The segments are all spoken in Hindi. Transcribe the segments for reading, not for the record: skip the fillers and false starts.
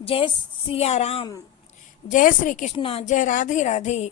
जय सिया राम, जय श्री कृष्णा, जय राधे राधे।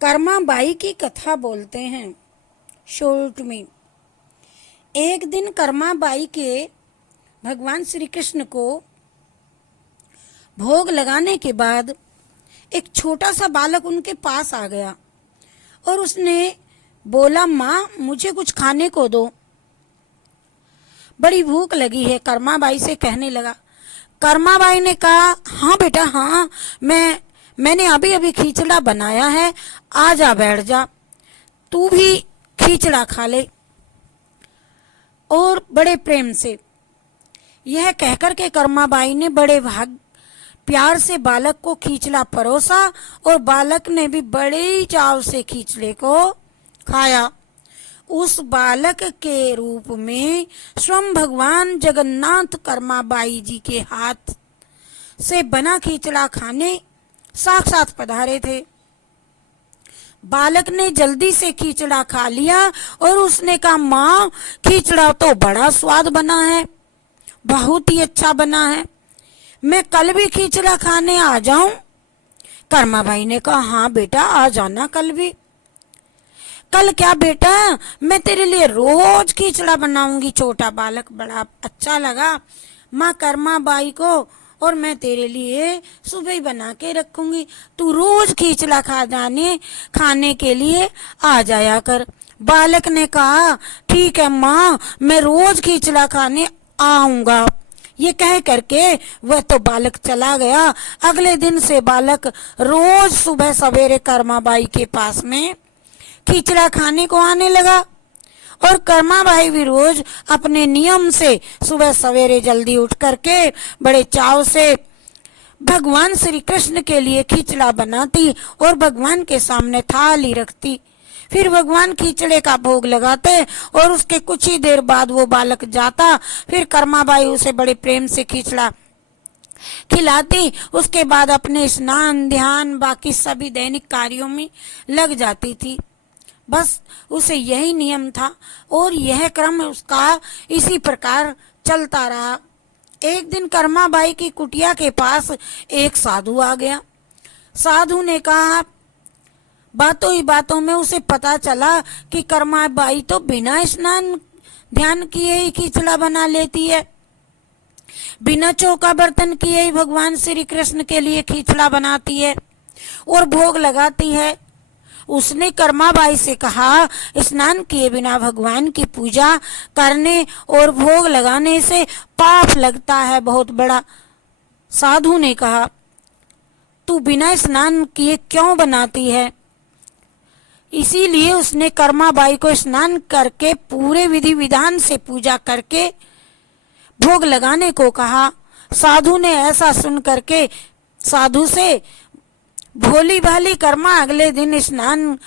कर्मा बाई की कथा बोलते हैं शॉर्ट में। एक दिन कर्मा बाई के भगवान श्री कृष्ण को भोग लगाने के बाद एक छोटा सा बालक उनके पास आ गया और उसने बोला, माँ मुझे कुछ खाने को दो, बड़ी भूख लगी है। कर्मा बाई से कहने लगा। कर्मा बाई ने कहा, हाँ बेटा हाँ, मैंने अभी अभी खिचड़ा बनाया है, आ जा बैठ जा, तू भी खिचड़ा खा ले। और बड़े प्रेम से यह कहकर के कर्मा बाई ने बड़े प्यार से बालक को खिचड़ा परोसा और बालक ने भी बड़े ही चाव से खिचड़े को खाया। उस बालक के रूप में स्वयं भगवान जगन्नाथ कर्मा बाई जी के हाथ से बना खिचड़ा खाने साक्षात पधारे थे। बालक ने जल्दी से खिचड़ा खा लिया और उसने कहा, माँ खिचड़ा तो बड़ा स्वाद बना है, बहुत ही अच्छा बना है, मैं कल भी खिचड़ा खाने आ जाऊं? कर्मा बाई ने कहा, हाँ बेटा आ जाना कल भी। कल क्या बेटा, मैं तेरे लिए रोज खिचड़ा बनाऊंगी। छोटा बालक बड़ा अच्छा लगा माँ कर्मा बाई को, और मैं तेरे लिए सुबह ही बना के रखूंगी, तू रोज खिचड़ा खाने के लिए आ जाया कर। बालक ने कहा, ठीक है माँ, मैं रोज खिचड़ा खाने आऊंगा। ये कह करके वह तो बालक चला गया। अगले दिन से बालक रोज सुबह सवेरे कर्मा बाई के पास में खिचड़ा खाने को आने लगा और कर्मा बाई भी रोज अपने नियम से सुबह सवेरे जल्दी उठ करके बड़े चाव से भगवान श्री कृष्ण के लिए खिचड़ा बनाती और भगवान के सामने थाली रखती। फिर भगवान खिचड़े का भोग लगाते और उसके कुछ ही देर बाद वो बालक जाता। फिर कर्मा बाई उसे बड़े प्रेम से खिचड़ा खिलाती। उसके बाद अपने स्नान ध्यान बाकी सभी दैनिक कार्यों में लग जाती थी। बस उसे यही नियम था और यह क्रम उसका इसी प्रकार चलता रहा। एक दिन कर्मा बाई की कुटिया के पास एक साधु आ गया। साधु ने कहा, बातों ही बातों में उसे पता चला कि कर्मा बाई तो बिना स्नान ध्यान किए ही खिचड़ा बना लेती है, बिना चौका बर्तन किए ही भगवान श्री कृष्ण के लिए खिचड़ा बनाती है और भोग लगाती है। उसने कर्मा बाई से कहा, स्नान किए बिना भगवान की पूजा करने और भोग लगाने से पाप लगता है बहुत बड़ा। साधु ने कहा, तू बिना स्नान किए क्यों बनाती है? इसीलिए उसने कर्मा बाई को स्नान करके पूरे विधि विधान से पूजा करके भोग लगाने को कहा। साधु ने ऐसा सुन करके साधु से भोली भाली कर्मा अगले दिन स्नान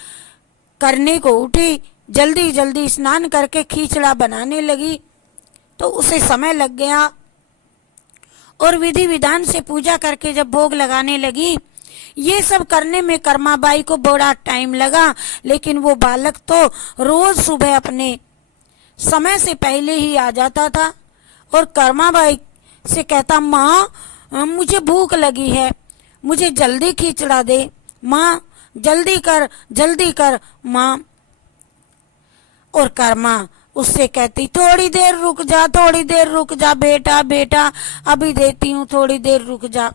करने को उठी। जल्दी जल्दी स्नान करके खिचड़ा बनाने लगी तो उसे समय लग गया और विधि विधान से पूजा करके जब भोग लगाने लगी, ये सब करने में कर्मा बाई को बड़ा टाइम लगा। लेकिन वो बालक तो रोज सुबह अपने समय से पहले ही आ जाता था और कर्मा बाई से कहता, माँ मुझे भूख लगी है, मुझे जल्दी खिचड़ा दे माँ, जल्दी कर माँ। और कर्मा उससे कहती, थोड़ी देर रुक जा बेटा, अभी देती हूँ, थोड़ी देर रुक जा।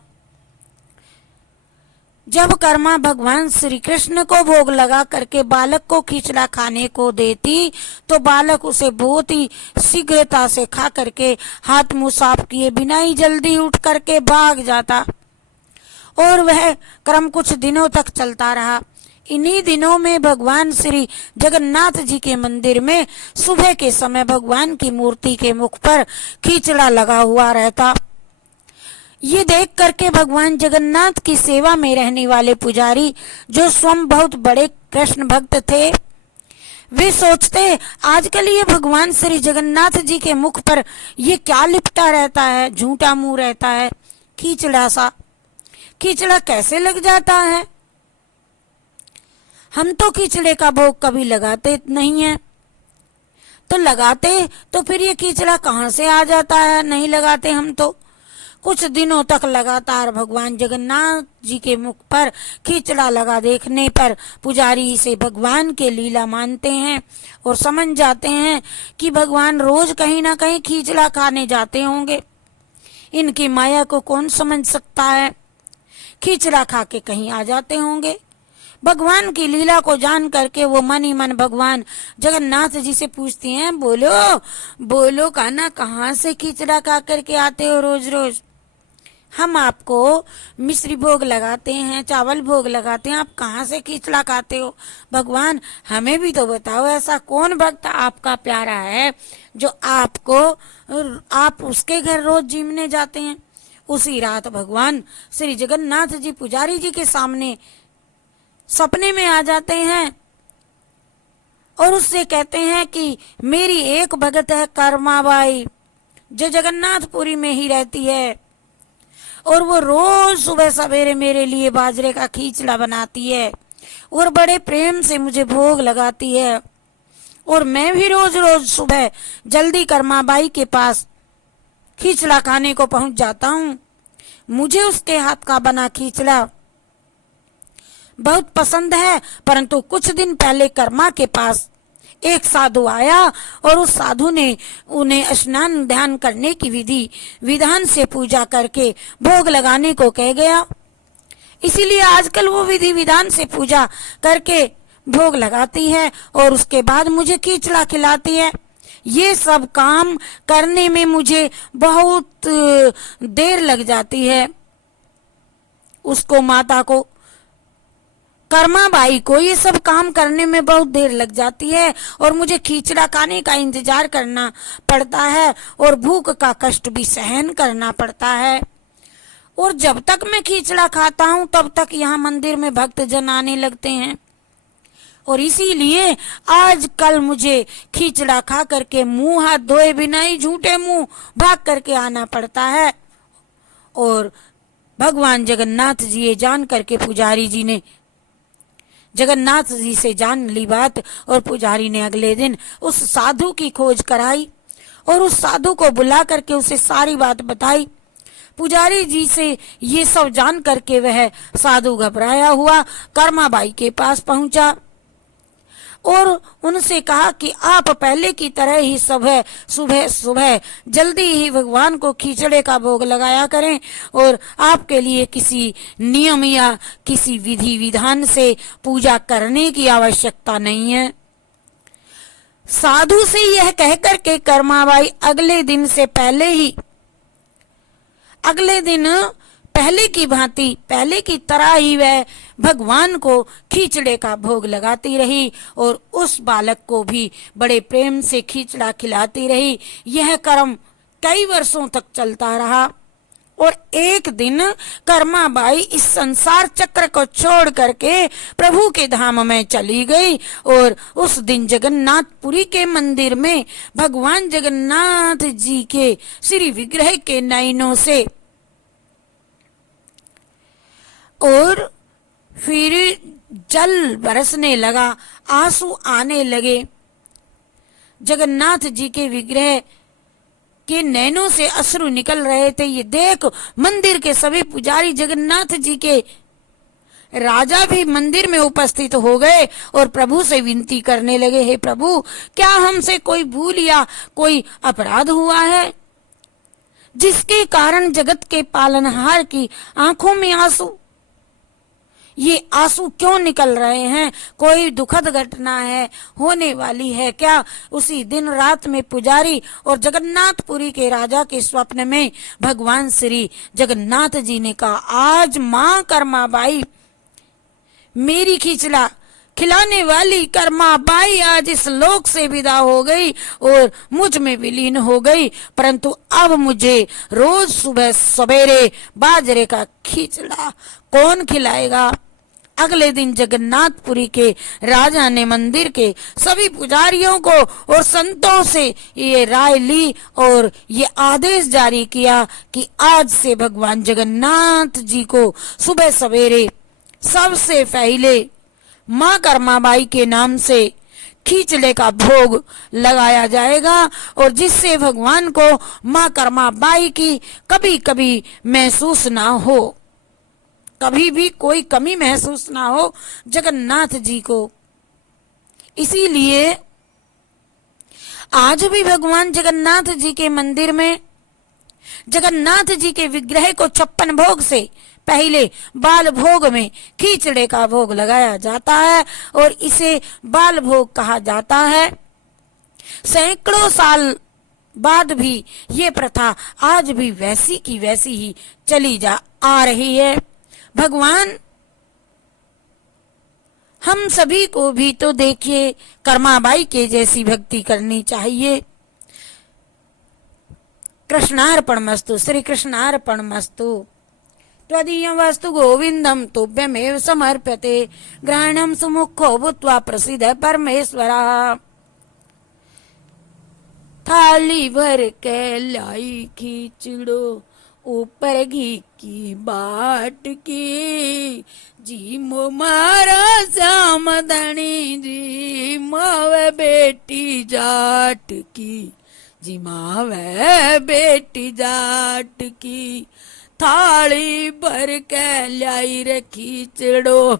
जब कर्मा भगवान श्री कृष्ण को भोग लगा करके बालक को खिचड़ा खाने को देती तो बालक उसे बहुत ही शीघ्रता से खा करके हाथ मुंह साफ किए बिना ही जल्दी उठ करके भाग जाता और वह क्रम कुछ दिनों तक चलता रहा। इन्हीं दिनों में भगवान श्री जगन्नाथ जी के मंदिर में सुबह के समय भगवान की मूर्ति के मुख पर खिचड़ा लगा हुआ रहता। ये देख करके भगवान जगन्नाथ की सेवा में रहने वाले पुजारी, जो स्वयं बहुत बड़े कृष्ण भक्त थे, वे सोचते, आजकल ये भगवान श्री जगन्नाथ जी के मुख पर ये क्या लिपटा रहता है, झूठा मुंह रहता है, खिचड़ा सा, खिचड़ा कैसे लग जाता है? हम तो खिचड़े का भोग कभी लगाते नहीं है, तो लगाते तो फिर ये खिचड़ा कहाँ से आ जाता है? नहीं लगाते हम तो। कुछ दिनों तक लगातार भगवान जगन्नाथ जी के मुख पर खींचड़ा लगा देखने पर पुजारी इसे भगवान के लीला मानते हैं और समझ जाते हैं कि भगवान रोज कहीं ना कहीं खींचड़ा खाने जाते होंगे। इनकी माया को कौन समझ सकता है, खींचड़ा खा के कहीं आ जाते होंगे। भगवान की लीला को जान करके वो मन ही मन भगवान जगन्नाथ जी से पूछती हैं, बोलो बोलो कान्हा, कहाँ से खींचड़ा खा करके आते हो रोज रोज? हम आपको मिश्री भोग लगाते हैं, चावल भोग लगाते हैं, आप कहाँ से खींचड़ा खाते हो? भगवान हमें भी तो बताओ, ऐसा कौन भक्त आपका प्यारा है जो आप उसके घर रोज जिमने जाते हैं? उसी रात भगवान श्री जगन्नाथ जी पुजारी जी के सामने सपने में आ जाते हैं और उससे कहते हैं कि मेरी एक भगत है कर्माबाई, जो जगन्नाथपुरी में ही रहती है और वो रोज सुबह सवेरे मेरे लिए बाजरे का खींचड़ा बनाती है और बड़े प्रेम से मुझे भोग लगाती है और मैं भी रोज रोज सुबह जल्दी कर्माबाई के पास खींचड़ा खाने को पहुंच जाता हूँ। मुझे उसके हाथ का बना खींचड़ा बहुत पसंद है, परंतु कुछ दिन पहले कर्मा के पास एक साधु आया और उस साधु ने उन्हें स्नान ध्यान करने की विधि विधान से पूजा करके भोग लगाने को कह गया। इसीलिए आजकल वो विधि विधान से पूजा करके भोग लगाती है और उसके बाद मुझे खींचड़ा खिलाती है। ये सब काम करने में मुझे बहुत देर लग जाती है। उसको, माता को, कर्माबाई को ये सब काम करने में बहुत देर लग जाती है और मुझे खींचड़ा खाने का इंतजार करना पड़ता है और भूख का कष्ट भी सहन करना पड़ता है। और जब तक मैं खींचड़ा खाता हूँ तब तक यहाँ मंदिर में भक्त जन आने लगते हैं और इसीलिए आज कल मुझे खींचड़ा खा करके मुंह हाथ धोए बिना ही झूठे मुंह भाग करके आना पड़ता है। और भगवान जगन्नाथ जी ये जान करके पुजारी जी ने जगन्नाथ जी से जान ली बात और पुजारी ने अगले दिन उस साधु की खोज कराई और उस साधु को बुला करके उसे सारी बात बताई। पुजारी जी से ये सब जान करके वह साधु घबराया हुआ कर्माबाई के पास पहुंचा और उनसे कहा कि आप पहले की तरह ही सुबह सुबह सुबह जल्दी ही भगवान को खींचड़े का भोग लगाया करें और आपके लिए किसी नियम या किसी विधि विधान से पूजा करने की आवश्यकता नहीं है। साधु से यह कहकर के कर्माबाई अगले दिन पहले की भांति पहले की तरह ही वह भगवान को खींचड़े का भोग लगाती रही और उस बालक को भी बड़े प्रेम से खींचड़ा खिलाती रही। यह कर्म कई वर्षों तक चलता रहा और एक दिन कर्माबाई इस संसार चक्र को छोड़ करके प्रभु के धाम में चली गई और उस दिन जगन्नाथपुरी के मंदिर में भगवान जगन्नाथ जी के श्री विग्रह के नयनों से और फिर जल बरसने लगा, आंसू आने लगे। जगन्नाथ जी के विग्रह के नैनों से अश्रु निकल रहे थे। ये देख मंदिर के सभी पुजारी जगन्नाथ जी के राजा भी मंदिर में उपस्थित हो गए और प्रभु से विनती करने लगे, हे प्रभु, क्या हमसे कोई भूल या कोई अपराध हुआ है जिसके कारण जगत के पालनहार की आंखों में आंसू, ये आंसू क्यों निकल रहे हैं? कोई दुखद घटना है, होने वाली है क्या? उसी दिन रात में पुजारी और जगन्नाथपुरी के राजा के स्वप्न में भगवान श्री जगन्नाथ जी ने कहा, आज माँ कर्माबाई, मेरी खींचड़ा खिलाने वाली कर्माबाई आज इस लोक से विदा हो गई और मुझ में विलीन हो गई, परंतु अब मुझे रोज सुबह सवेरे बाजरे का खींचड़ा कौन खिलाएगा? अगले दिन जगन्नाथपुरी के राजा ने मंदिर के सभी पुजारियों को और संतों से ये राय ली और ये आदेश जारी किया कि आज से भगवान जगन्नाथ जी को सुबह सवेरे सबसे पहले माँ कर्माबाई के नाम से खींचड़े का भोग लगाया जाएगा और जिससे भगवान को माँ कर्मा बाई की कभी कभी महसूस ना हो, कभी भी कोई कमी महसूस ना हो जगन्नाथ जी को। इसीलिए आज भी भगवान जगन्नाथ जी के मंदिर में जगन्नाथ जी के विग्रह को 56 भोग से पहले बाल भोग में खींचड़े का भोग लगाया जाता है और इसे बाल भोग कहा जाता है। सैकड़ों साल बाद भी ये प्रथा आज भी वैसी की वैसी ही चली जा आ रही है। भगवान हम सभी को भी तो देखिए कर्माबाई के जैसी भक्ति करनी चाहिए। कृष्णार्पणमस्तु, श्री कृष्णार्पणमस्तु। त्वदीयं वस्तु गोविंदं तुभ्यमेव समर्प्यते, ग्रहणं सुमुखो भूत्वा प्रसीद परमेश्वरः। थाली भर के लाई खींचड़ो, ऊपर घी की बाट की, जी मो मारा श्याम धनी, जी मावे बेटी जाट की, जी मावे बेटी जाट की। थाली भर के लाई रे खींचड़ो,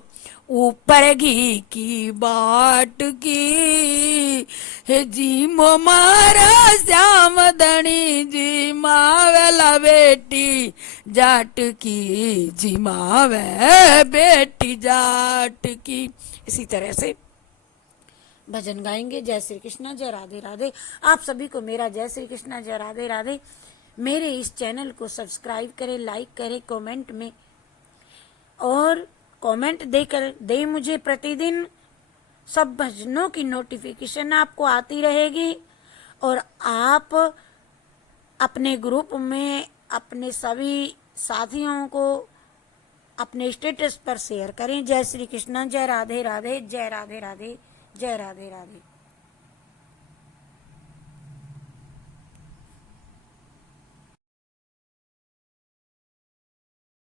ऊपर घी की बाट की, जी मो मारा श्याम धनी, जी मावेला बेटी जाट की, जी मावे बेटी जाट की। इसी तरह से भजन गाएंगे। जय श्री कृष्ण, जय राधे राधे। आप सभी को मेरा जय श्री कृष्ण, जय राधे राधे। मेरे इस चैनल को सब्सक्राइब करें, लाइक करें, कमेंट में और कमेंट देकर दे मुझे प्रतिदिन सब भजनों की नोटिफिकेशन आपको आती रहेगी और आप अपने ग्रुप में अपने सभी साथियों को अपने स्टेटस पर शेयर करें। जय श्री कृष्ण, जय राधे राधे, जय राधे राधे, जय राधे राधे।